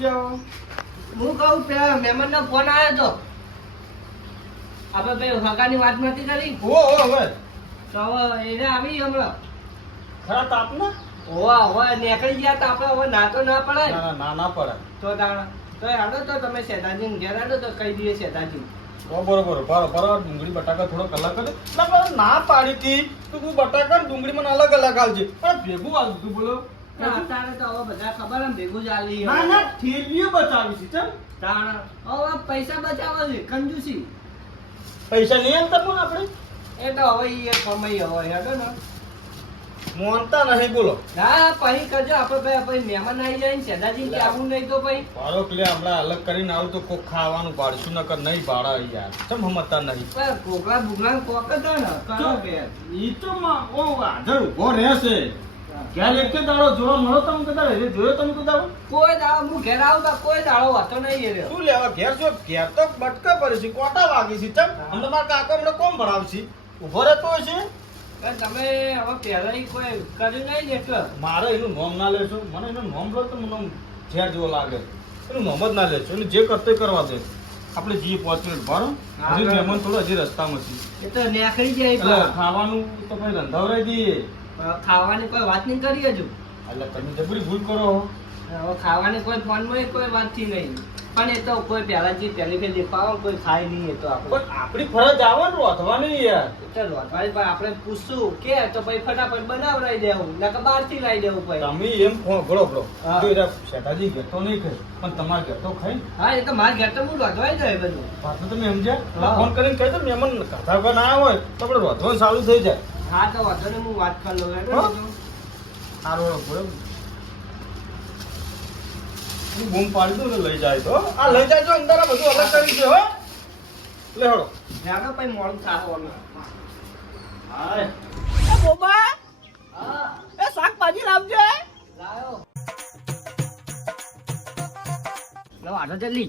કહેવો હું કહું પેલા મહેમાનનો ફોન આવ્યો તો. આપણે ભાઈ હગાની વાત નથી કરી? હો હો હવે. તો એને આવી હમણાં. ખરા તાપના? હોવા નીકળી ગયા તો આપણે હવે ના તો ના ના પડાય. ના ના ના પડે તો તાણ તો હાડો તો તમે શેતાજી ઘેર હાડો તો કહી દઈએ શેતાજી. બરોબર બરો બરો ડુંગળી બટાકા થોડો કલાક કરે. ના પાડી હતી. તો બટાકા ને ડુંગળી મને અલગ અલગ આવજે પણ ભેગું આવતું તું બોલો. અત્યારે તો હવે બધા ખબર એમ ભેગું ચાલી ના ના થેલીઓ બચાવી છે ચમ તાણ. હવે પૈસા બચાવો છે કંજૂસી. પૈસા નહીં આલતા પણ આપણે. એ તો હવે ઈ સમય હવે હેડો ને. મોનતા નહીં બોલો. હા પછી કરજો આપણે ભાઈ મહેમાન આવી જાય ને કે આવું નહીં તો ભાઈ મારો કે હમણાં અલગ કરીને આવું તો કોક ખાવાનું પાડશું નકર નહીં ભાડા યાર. ચમ હમતા નહીં. કોકલા બુકલા કોક હતા ને કરો ઈ તો વાંધો ઓ હાજર ઊભો રહેશે. ક્યાં એક દાડો? જોવા મળો તમે કદાચ? હજી જોયો તમે કદાચ? કોઈ દાડો હું ઘેર આવતા કોઈ દાડો વાતો નહીં એ શું લેવા? ઘેર જો ઘેર તો બટકા પડે છે કોટા વાગી છે? ચમ અમને મારા કાકા હમણાં કોમ ભણાવશે ઊભો રહેતો હશે પણ તમે હવે પહેલા કોઈ કર્યું નહીં એટલે મારે એનું નોમ ના લેશો મને એનું નોમ લો તો મને ઝેર જેવો લાગે. એનું નોમ જ ના લેશો એનું જે કરતે કરવા દે. આપણે જઈએ પાંચ મિનિટ ભરો હજી મહેમાન થોડો હજી રસ્તામાં છે. એ તો નીકળી જાય ખાવાનું તો ભાઈ રંધાવરાઈ દઈએ. ખાવાની કોઈ વાત નહીં કરી હજુ. એટલે તમે જબરી ભૂલ કરો હવે ખાવાની કોઈ ફોનમાં કોઈ વાતથી નહીં. પણ એ તો કોઈ પહેલા જે પહેલી ફેર દેખાવા કોઈ ખાય નહીં એ તો આપણે. આપણી ફરજ આવે ને રોધવાની યાર ચાલો ભાઈ પણ આપણે પૂછશું. કે તો પછી ફટાફટ બનાવડાવી દેવું નકર બહારથી લાવી દેવું પછી તમે એમ ફોન ગળો ગળો. જો શેઠાજી તો નહીં ખાય પણ તમારે ઘેર તો ખાય હા એ તો મારા ઘેર તો હું રોધવાઈ જાય બધું. વાત તો તમે સમજ્યા? ફોન કરીને કહી દો મહેમાન કથા ના હોય તો આપણે રોધવાનું ચાલુ થઈ જાય. હા તો વાંધો નહીં હું વાત કરી લઉં. સારું બરોબર હું બૂમ પાડી દઉં લઈ જાય તો આ લઈ જાય તો અંદર બધું અલગ કરી છે હો. લે હળો હેડો પછી મોડું થવાનું હાય. એ બોબા. હા. એ શાકભાજી લાવજે લાયો. લો આટો જલ્દી.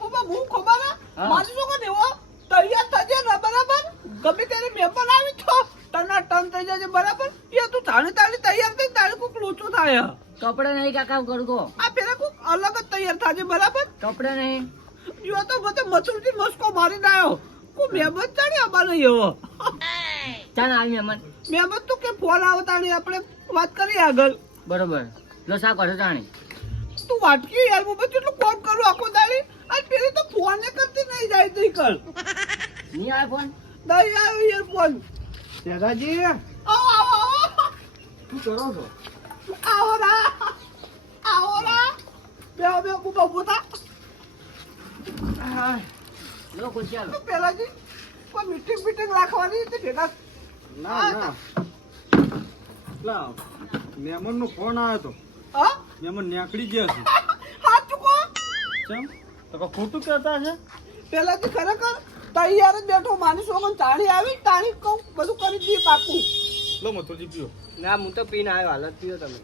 બોબા હું ખબર હે? મારી શું કહે દેવો. તૈયાર થજે ને બરાબર? ગમે ત્યારે મહેમાન આવી તો ટના ટન થઈ જજે બરાબર? એ તું તાણી તાણી તૈયાર થઈ તારે કોક લોચો થાય. કપડે નહીં કાકા ગળગો આ પેલા કોક અલગ જ તૈયાર થાજે બરાબર? કપડે નહીં. જો તો બધે મથુરજી મસ્કો મારી નાયો કો મહેમાન તાણી આબા નહીં એવો. ચાલ આવી મહેમાન. મહેમાન તો કે ફોન આવે તાણી આપણે વાત કરીએ આગળ. બરોબર. લો સા કરો જાણી તું વાટકી યાર હું એટલું કોમ કરું આખો દાડી. અને પેલી તો ફોન કરતી નહીં જાય તો કર નહીં આવે ફોન નહીં આવ્યો યાર ફોન દાદાજી. આવો આવો આવો. શું કરો છો? આવો રા. આવો રા. બે બે ઊભા ઊભા થા. લો તો પેલાજી કોઈ મીટિંગ મીટિંગ રાખવાની હતી ભેગા ના? ના લા મહેમાન નો ફોન આવ્યો તો. હા? મહેમાન નીકળી ગયા છે. હા ચૂકો. ચમ? તો કોઈ ખોટું કહેતા છે? પેલાથી ખરેખર તૈયાર જ બેઠો. માની સોગન તાણી આવી તાણી કહું. બધું કરી દઈએ પાકું. લો મથુરજી પીઓ. ના હું તો પીને આવ્યો. હાલત પીઓ તમે.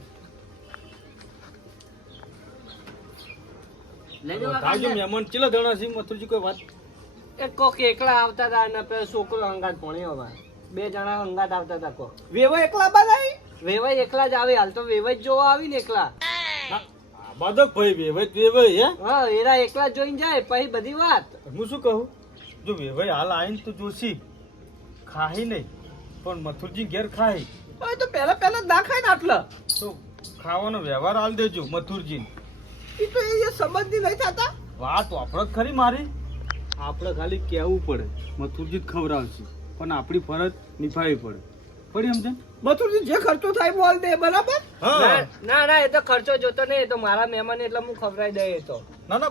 મહેમાન. ચેલા છે? મથુરજી કોઈ વાત? એ કોક એકલા આવતા હતા અને પેલો છોકરો અંગાત ભણ્યો હવે. બે જણા અંગાત આવતા હતા કોક. વેવાય એકલા બનાવી વેવાય એકલા જ આવે. હાલ તો વેવાય જ જોવા આવી ને એકલા. બાદક ભાઈ વેવાય ભાઈ હે? હા એરા એકલા જોઈને જાય પછી બધી વાત. હું શું કહું? જો વેવાય હાલ આવીને તો જોશી. ખાહી નહીં પણ મથુરજી ઘેર ખાહી. હવે તો પહેલા પહેલા ના ખાય ને આટલા. તો ખાવાનો વ્યવહાર હાલ દેજો મથુરજી એ તો એ સંબંધી નહીં થતા? વાત વાપરત ખરી મારી? આપણે ખાલી કહેવું પડે. મથુરજી જ ખવડાવશે પણ આપણી ફરજ નિભાવવી પડે. પડી સમજે મથુરજી જે ખર્ચો થાય બોલ દે બરાબર? ના ના ના એ તો ખર્ચો જોતો નહીં એ તો મારા મહેમાન એટલે હું ખવડાવી દે એ તો. ના ના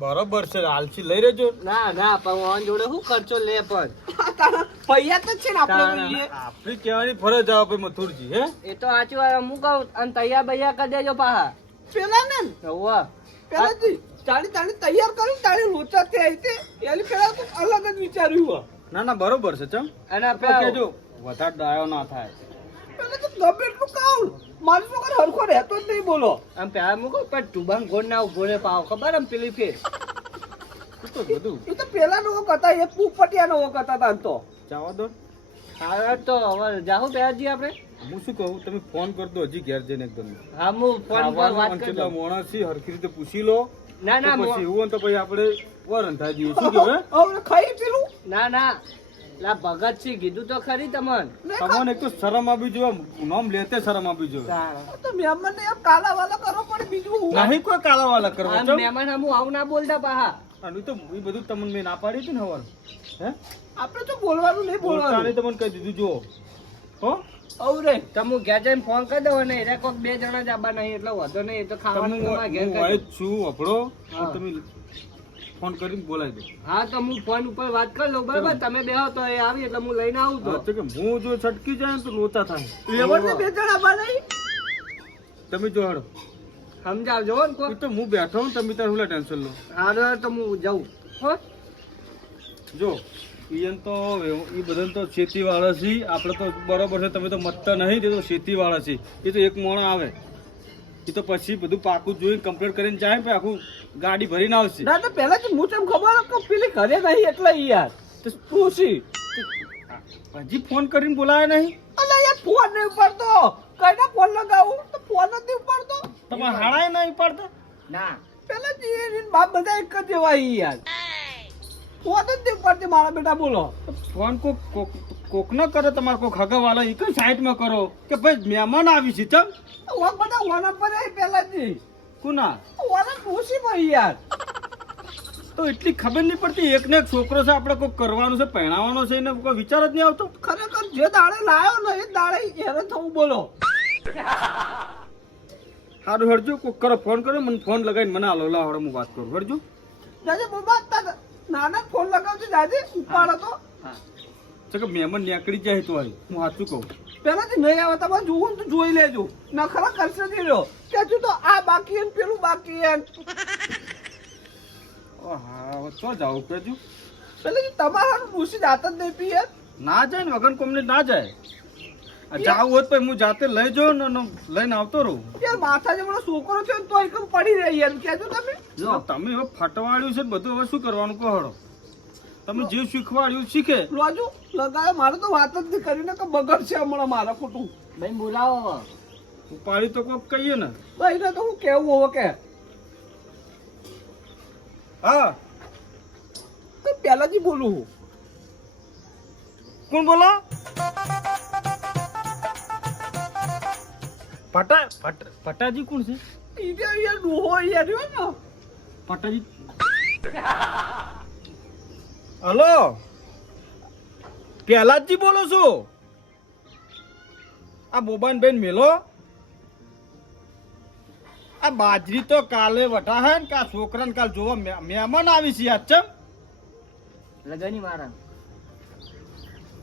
બરોબર છે આલસી લઈ રહેજો. ના ના પણ ઓન જોડે શું ખર્ચો લે પણ. પૈયા તો છે ને આપણે. આપણી કહેવાની ફરજ આવે ભાઈ મથુરજી હે? એ તો સાચું આવે હું કહું અને તૈયાર બૈયા કરી દેજો પાહા. પેલા ને હોવા પેલાજી તાળી તાળી તૈયાર કરી તાળી લોચા તે આવી તે એની પેલા તો અલગ જ વિચાર્યું હોય. ના ના બરોબર છે ચમ. અને તો પેલા કહેજો. વધારે ડાયો ના થાય. પેલા તો ગમે એટલું કાઉ મારી છોકરો હરખો રહેતો જ નહીં બોલો. આમ પેલા મૂકો પણ ટુબાંગ ગોળ ના ઊભો રે પાવ ખબર આમ પેલી ફેર? તો બધું. એ તો પેલા નો હતા એ પૂપટિયા નો હતા તા તો. જવા દો. હા તો હવે જાહુ પેલાજી આપણે હું શું કહું? તમે ફોન કરતો હજી ઘેર જઈને એકદમ. હા હું ફોન પર વાત. મોણસ છે હરખી રીતે પૂછી લો. ના ના પછી એવું તો પછી આપણે વરણ થાય જઈએ. શું કહેવાય હવે ખાઈ પેલું? ના ના. લા ભગતસિંહ કીધું તો ખરી તમન. તમને એક તો શરમ આપવી જો નામ લેતે શરમ આપવી જોઈએ. તો મહેમાનને એમ કાલા વાલા કરવો પડે બીજું નહીં કોઈ ચમ. મહેમાન હમું આવું ના બોલતા પાહા. અને તો એ બધું તમને મેં ના પાડી હતી ને હવાર. હે? આપણે તો બોલવાનું નહીં બોલવાનું. તમને કહી દીધું જો હો? અવરે તમે ઘેર જઈને ફોન કરી દો ને એટલે કોઈક બે જણા જ આવવા નહીં એટલે વધો નહીં એ તો ખાવાનું ઘેર કરી. જ છું વફડો તમે ફોન કરીને બોલાવી દો. હા તો હું ફોન ઉપર વાત કરી લઉં બરાબર? તમે બે તો એ આવી એટલે હું લઈને આવું તો. કે હું જો છટકી જાય ને તો લોતા થાય. લેવડને બે જણા બનાવી તમે જો હડો સમજાવજો ને તો હું બેઠો હું તમે તાર હુલા ટેન્શન લો. હા તો હું જાઉં. હો? જો ઈયન તો એ બધા તો ખેતી વાળા છે. આપણે તો બરોબર છે તમે તો મતતા નહીં તે તો ખેતી વાળા છે. એ તો એક મોણા આવે. એ તો પછી બધું પાકું જોઈને કમ્પ્લીટ કરીને જાય પછી આખું ગાડી ભરીને આવશે. ના તો પહેલા જ હું તમને ખબર કે પેલી ઘરે નહીં એટલે યાર. તો પૂછી હજી ફોન કરીને બોલાવે નહીં? અલે યાર ફોન નહીં ઉપાડતો. કઈને ફોન લગાવું? તો ફોન જ નહીં ઉપાડતો. તમારે હાડાય નહીં ઉપાડતો? ના. પેલા જે એની બાપ બધા એક જ એવા યાર. ફોન જ નહીં ઉપાડતી મારા બેટા બોલો. ફોન કોક કોક કોક ન કરો તમારે કોક હગાવાલા એક જ સાઈડમાં કરો? કે ભાઈ મહેમાન આવી છે ચમ? વોક બધા વોના પર એ પહેલા જ કુના વોના પૂછી ભાઈ યાર. તો એટલી ખબર નહીં પડતી એક ને એક છોકરો છે આપણે કોઈ કરવાનું છે પહેણાવવાનો છે એને કોઈ વિચાર જ નહીં આવતો? ખરેખર જે દાડે લાયો ને એ દાડે હેરાન થવું બોલો. સારું હરજો કોક કરો ફોન કરો મને ફોન લગાવીને મને આલો લાવ હળો હું વાત કરું હરજો? દાદે બોબા નાના ફોન લગાવજો દાદે ઉપાડો તો. છે કે મહેમાન નીકળી જાય તો હું સાચું કહું. પેલાથી નહીં આવે તમે ને તો જોઈ લેજો. નખરા કરશે નહીં રહ્યો. કે હજુ તો આ બાકી એમ પેલું બાકી એમ. હા તો જાવ કેજો પેલે તમારા ભૂસી જાત જ નહીં પીએ. ના જાય ને વગર કોમને ના જાય. જાવું હોત પછી હું જાતે લઈ જો ને લઈને આવતો રહું. યાર માથા જેવડો છોકરો છે તો એકદમ પડી રહી એમ. કેજો તમે. તમે હવે ફટવાડ્યું છે બધું હવે શું કરવાનું કહો તમે જે શીખવાડ્યું શીખે. રાજુ લગાવે મારે તો વાત જ નહીં કરીને કે બગડશે હમણાં મારા ખોટું. ભાઈ બોલાવો ઉપાડી તો કોક કહીએ ને. ભાઈ ને તો હું કેવું હોવ કે? હા. તો પહેલાથી બોલું હું. કોણ બોલો? પટા પટ પટાજી કોણ છે? ઈ જે યાર ડોહો યાર રહ્યો ને. પટાજી. હલો? પહેલાજી બોલો છો? આ બોબાન બેન મેલો? આ બાજરી તો કાલે વટા હે ને કે છોકરાને કાલ જોવા મહેમાન મહેમાન આવી છે યાદ ચમ? લગની મારા.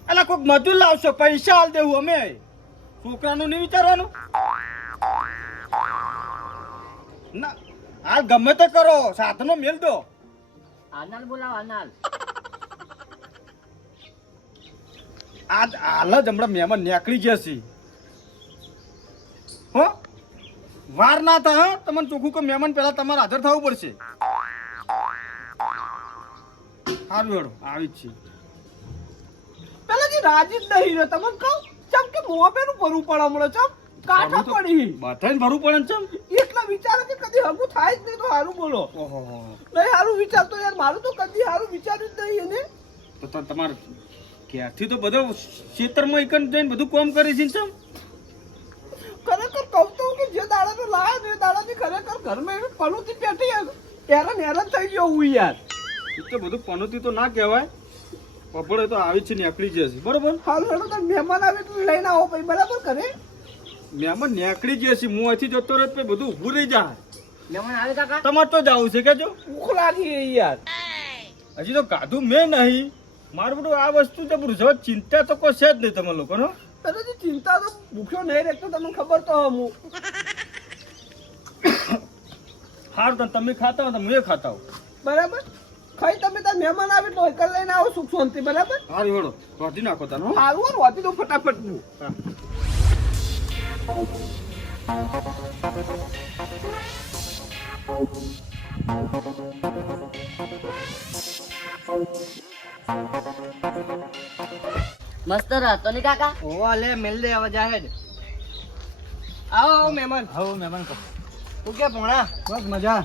એટલે કોઈક મજૂર લાવશો પૈસા હાલ દેવું અમે. છોકરાનું નહીં વિચારવાનું? ના હાલ ગમે તે કરો સાથનો મેલ દો. આનાલ બોલાવ આનાલ આજ હાલ જ હમણાં મહેમાન નીકળી ગયા છે. હો? વાર ના થાય હો? તમને ચોખ્ખું કે મહેમાન પહેલાં તમારે હાજર થવું પડશે. સારું હેડો આવી જ છે. પેલાથી રાજી જ નહીં રહ્યો તમને કહું ચમ કે મોબેનું ભરવું પડે હમણાં ચમ? કાંઠા પડી. બધાને ભરવું પડે ચમ? એટલા વિચારે કે કદી હગું થાય જ નહીં તો સારું બોલો. નહીં સારું વિચારતો યાર મારું તો કદી સારું વિચાર્યું જ નહીં એને. તો તમારે ક્યારથી તો બધો ખેતરમાં એકન જઈને બધું કામ કરી છે ને ખરેખર કહું તો કે જે દાડાનો લાયો ને એ દાડાથી ખરેખર ઘરમાં એનું પલુથી પેટી હેરાન હેરાન થઈ ગયો હું યાર. એ તો બધું પનોતી તો ના કહેવાય. પપડે તો આવી જ છે નીકળી જશે બરોબર? હાલ હેડો તો મહેમાન આવે તો લઈને આવો ભાઈ બરાબર કરે મહેમાન નીકળી જશે હું અહીંથી જતો રહે તો બધું ઊભું રહી જાય. મહેમાન આવે કાકા? તમારે તો જવું છે કેજો ભૂખ લાગી યાર. હજી તો કાધું મેં નહીં. મારું બધું આ વસ્તુ તો બધું ચિંતા તો કોઈ છે જ નહીં તમે લોકોનો. દાદાજી ચિંતા તો ભૂખ્યો નહીં રહેતો તમને ખબર તો હું હાર તો તમે ખાતા હો તો હું ખાતા હોઉં. બરાબર? ખાઈ તમે તાર મહેમાન આવે તો એકલ લઈને આવો સુખ શાંતિ બરાબર? હાર વેડો કાઢી નાખો તાનો હો. સારું હોય વાંચી દઉં ફટાફટ હું હા. મસ્ત રહતો ને કાકા? ઓવા લે મિલ દે હવે જાહેર. આવો આવો મહેમાન. આવો મહેમાન કો તું કે ભોણા? બસ મજા.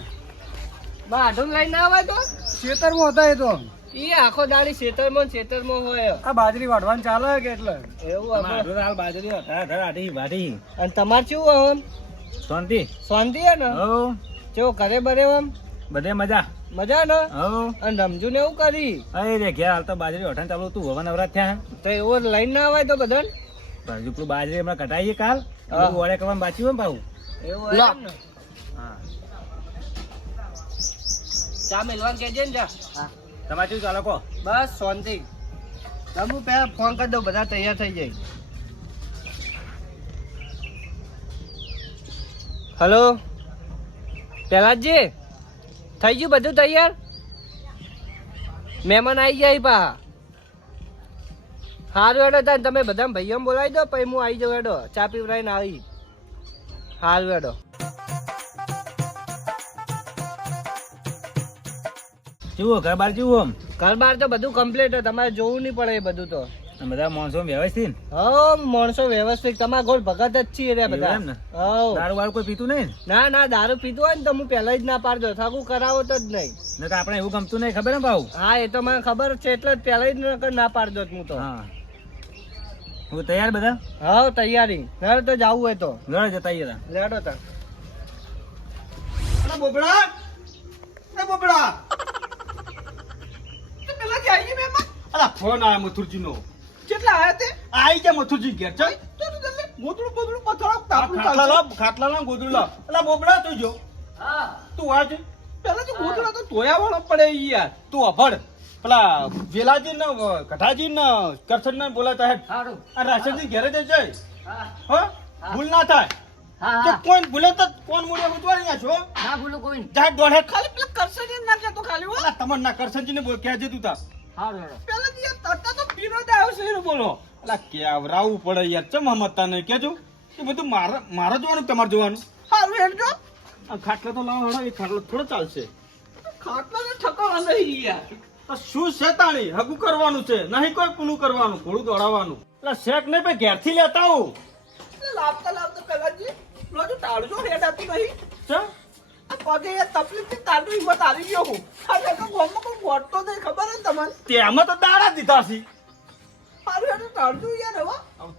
બા આઢું લઈને ના આવે તો? ખેતરમાં હતા એ તો. ઈ આખો દાડી ખેતરમાં ખેતરમાં હોય. આ બાજરી વાઢવાનું ચાલે કે એટલે? એવું આપણે. હાલ બાજરી હતા ધર આઢી વાઢી. અને તમાર શું આમ? શાંતિ. શાંતિ હે ને? હો. કેવો ઘરે બરે આમ? બધે મજા? મજા ને? હો. અને રમજુ ને એવું કરી. અરે રે ઘેર હાલ તો બાજરી વાઢવાનું ચાલુ તું હવા નવરાત થયા તો એવો લાઈન ના આવે તો બધા બાજુ પેલું બાજરી હમણાં કટાઈએ કાલ. ઓળે કરવાનું બાકી હોય ભાવ એવું હોય હા. ચા મેલવાનું કહેજે ને જા. તમારે શું ચાલો કહો બસ શાંતિ. તમે પહેલા ફોન કરી દઉં બધા તૈયાર થઈ જાય. હલો? પહેલાજી? થઈ ગયું બધું તૈયાર? મહેમાન આવી જાય પા સારું હેડો તાન તમે બધા ભાઈઓ બોલાવી દો પછી હું આવી જાઉં હેડો. ચા પીવડાવીને આવી. સારું હેડો. જુઓ ઘર બાર જુઓ ઘર બાર તો બધું કમ્પ્લીટ તમારે જોવું નહીં પડે એ બધું તો. બધા માણસો વ્યવસ્થિત. હા માણસો વ્યવસ્થિત. તમારા ગોળ ભગત જ છીએ રે બધા. એમ ને? દારૂ વાળું કોઈ પીતું નહીં ના? ના દારૂ પીતું હોય ને તો હું પહેલા જ ના પાડજો. થાકું કરાવો તો જ નહીં. નહીં તો આપણે એવું ગમતું નહીં ખબર ને ભાવ હા એ તો મને ખબર છે એટલે જ પહેલા જ ના પાડજો હું તો. હા. હું તૈયાર બધા? હા તૈયારી. ના તો જાવું હોય તો. ઘરે જતા આવીએ તા. તા. અરે બોબડા! અરે બોબડા! પેલા જે આવી મહેમાન અલા ફોન આવ્યો મથુરજી નો કેટલા આયા તે? આવી ગયા મથુરજી ઘેર. ચાલ. તો તો ગોદડું ગોદડું પથરાવ તાપલું ખાટલા ખાટલા લો ગોદડું લા એટલે બોબડા તું જો. તું આજ પેલા તો ગોદડા તો ધોયા વાળો પડે ઈ યાર. તું અભડ. પેલા વેલાજી ને કઠાજી ને કરસન ને બોલાતા હે સારું રાશનજી ઘેરે જ જાય. હા. ભૂલ ના થાય. હા કોણ ભૂલે તો કોણ મોડે ઉતવાડી ના છો? ના ભૂલું કોઈ. જા ખાલી પેલા કરશે ને ના કહેતો ખાલી હો. તમને ના કરશનજી ને બોલ કહેજે તું તા? હેડો. પેલા જે તરતા તો જ આવ્યો છે એને બોલો. અલા કેવરાવું પડે યાર. ચમ હમતતા નહીં? કેજો. એ બધું મારે મારે જોવાનું તમારે જોવાનું? હારું હેડજો આ ખાટલો તો લાવો હેડો. એ ખાટલો થોડો ચાલશે. ખાટલો તો ઠકાવા નહીં યાર. શું છે તાણી હગું કરવાનું છે. નહીં કોઈ પેલું કરવાનું ઘોડું દોડાવવાનું. એટલે શેક નહીં ભાઈ ઘેરથી લેતા આવું. લાવતા લાવતા પેલા જે પેલો જો તાળજો હેડ હતું નહીં. આ પગે યાર તકલીફથી તાળું હિંમત આવી ગયો હું. આ જગ્યા ગોમમાં કોઈ ગોઠતો નહીં ખબર ને તમને? તેમાં તો દાડા દીધા છે. યાર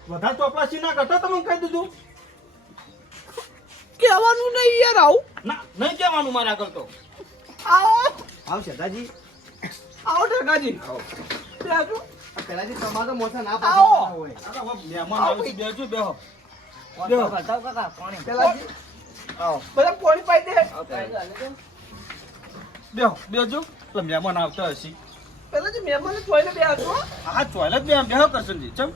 હવે ચોપડાસી ના કરતા તમે કહી દીધું. કહેવાનું નહીં યાર આવું. ના નહીં કહેવાનું મારા આગળ તો. આવો. આવ શેતાજી આવો ઠકાજી બેસો પેલાથી તમારો મોસા ના આવો. મહેમાન આવી બેજો બેહો. બેહો. કાકા પાણી પેલાજી બધા પોણી પાઈ દે. બેહો બેજો એટલે મહેમાન આવતા હશે. પેલાજી મહેમાન જોઈને બે હતો આ ચોયલે જ બે બેહો કરશનજી ચમ.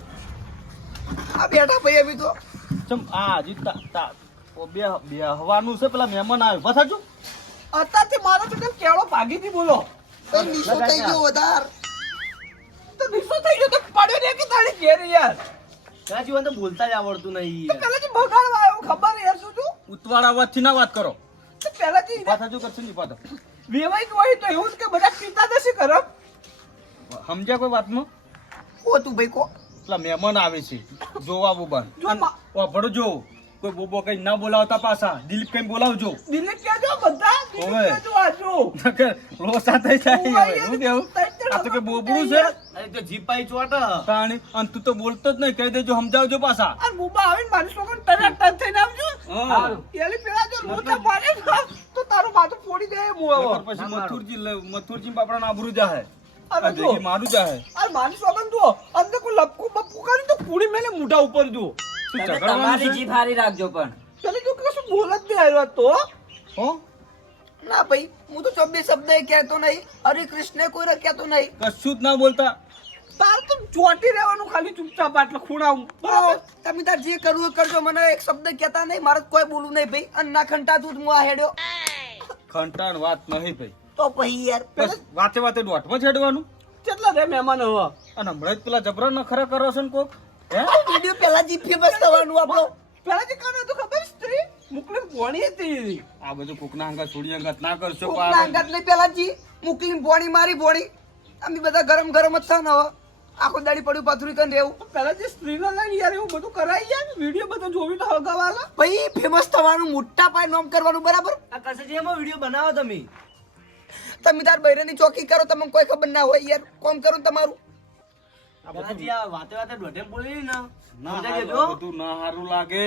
આ બેઠા ભાઈ એવી તો. ચમ આ હજી તા તા ઓ બે બેહવાનું છે પેલા મહેમાન આવે. બસ અત્યારથી મારો તો કેમ કેળો ભાગી દી બોલો? તો નિશો થઈ ગયો વધાર. તો નિશો થઈ ગયો તો પડ્યો ને કે તારી ઘેર યાર? જીવન તો બોલતા જ આવડતું નહીં કદાચ બગાડવા આવ્યો ખબર યાર શું ઉતવાળ અવાજથી ના વાત કરો. પહેલાથી પાછા જો કરશનજી પાછા વેવાઈ જ હોય તો એવું જ કે બધા પીતા નથી કરો સમજ્યા કોઈ વાતમાં? ઓ તું ભાઈ કો. એટલે મહેમાન આવે છે. જોવા બોબાન જો મા- જો કોઈ બોબો કઈ ના બોલાવતા પાછા. દિલીપ કઈ બોલાવજો. દિલીપ ક્યાં જો? બધા દિલીપ ઓવે. કહેજો આજુ? લોસા થઈ જાય. શું કેવું? આ તો કે બોબડું છે. અરે તો જીપાઈ ચોટ તાણી અને તું તો બોલતો જ નહીં. કહી દેજો સમજાવજો પાછા. અરે બુબા આવીને મારી છોકરાને તરત ટચ થઈને આવજો. એલી પેલા જો લોચા પાડે તો તારું માથું ફોડી દે મુ પછી મથુરજી મથુરજી બાપડા આબરૂ જાહે. અરે જો. મારું જાહે. અરે મારી છોકરાને જુઓ. અંદર કોઈ લપકું બપકું કરી તો પૂરી મેલે મોઢા ઉપર જો તમારી? જીભ હારી રાખજો પણ. પેલી જો કશું બોલ જ નહીં આવ્યો તો. હો? ના ભાઈ હું તો ચોવીસ શબ્દ કહેતો નહીં હરે કૃષ્ણ કોઈ કહેતો નહીં. કશું જ ના બોલતા. તાર તો ચોટી રહેવાનું ખાલી ચૂપચાપ આટલે ખૂણા તમે તાર જે કરવું કરજો મને એક શબ્દ કહેતા નહીં મારે કોઈ બોલવું નહીં ભાઈ. અને ના ખંટાતું હું આ હેડ્યો. ખંટાણ વાત નહીં ભાઈ. તો પછી યાર વાતે વાતે દોઢમાં છેડવાનું કેટલા રે મહેમાન હવે અને હમણાં જ પેલા જબરા નખરા કરો છો ને કોક? હે? વિડિયો પેલા જી ફેમસ થવાનું આપણો. પેલા જે કામ તો ખબર સ્ત્રી? મુકલીમ બોણી હતી આ બધું કોકના અંગત છોડી અંગત ના કરશો કોકના અંગત નહીં પેલા જી મુકલીમ બોણી મારી બોણી. અમે બધા ગરમ ગરમ જ થા ને હવે. આખો દાડી પડ્યું પાથરી કરીને રહેવું. પેલા જે સ્ત્રીને લઈને યાર એવું બધું કરાઈ યાર વીડિયો બધો જોવી તો હગાવાલા ભાઈ ફેમસ થવાનું મોટા પાય નોમ કરવાનું બરાબર? આ કશે એમાં વીડિયો બનાવો તમે. તમે તાર બૈરાની ચોકી કરો તમને કોઈ ખબર ના હોય યાર. કોમ કરો તમારું તમારું. બધા જે વાતે વાતે દોઢેમ બોલી ને ના હારું, બધું ના સારું લાગે.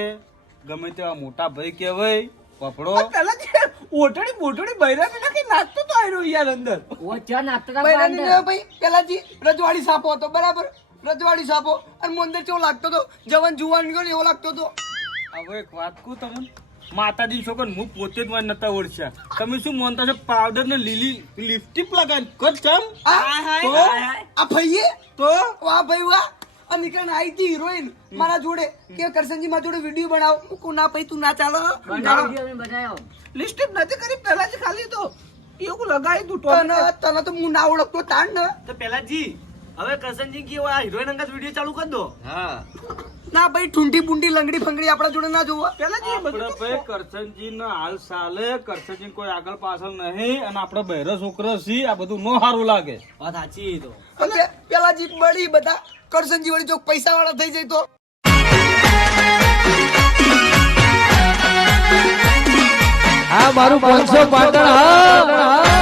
ગમે તેવા મોટા ભાઈ કહેવાય કપડો પેલા જે ઓટડી બૈરાને નાખી નાખતો તો આયરો યાર અંદર. ઓ ચા નાખતા બૈરાની ને ભાઈ પેલાજી રજવાડી સાપો હતો બરાબર? રજવાડી સાપો. અને મોંદર ચેવો લાગતો હતો? જવાન જુવાન ગયો એવો લાગતો હતો. હવે એક વાત કહું તમને. માતાજી છોકર હું પોતે જ મને નતા ઓળખ્યા. તમે શું મોનતા છો? પાવડર ને લીલી લિપસ્ટિક લગાવી કર ચમ આ તો? આ ભાઈએ? તો? વાહ ભાઈ વાહ આ નીકળને આવી હતી હિરોઈન મારા જોડે. કે કરસનજી મારા જોડે વીડિયો બનાવ. કો ના પઈ તું ના ચાલો. લિસ્ટિપ નથી કરી પહેલા જ ખાલી તો. એવું લગાવી તું તને તને તો હું ના ઓળખતો તાણ ને. તો પેલાજી હવે કરશનજી કે આ હિરોઈન અંગત વીડિયો ચાલુ કરી દો. હા. ના ભાઈ ઠુંડી બુંડી લંગડી ફંગડી આપણા જોડે ના જોવા. પેલા જે આપણે ભાઈ કરશનજી ના હાલ સાલે કરશનજી કોઈ આગળ પાછળ નહીં અને આપણે બહેરો છોકરો છીએ આ બધું નો સારું લાગે. વાત સાચી તો. પેલા જીત બળી બધા કરશનજી વળી જો પૈસા વાળા થઈ જાય તો? હા મારું પાંચસો પાટણ હા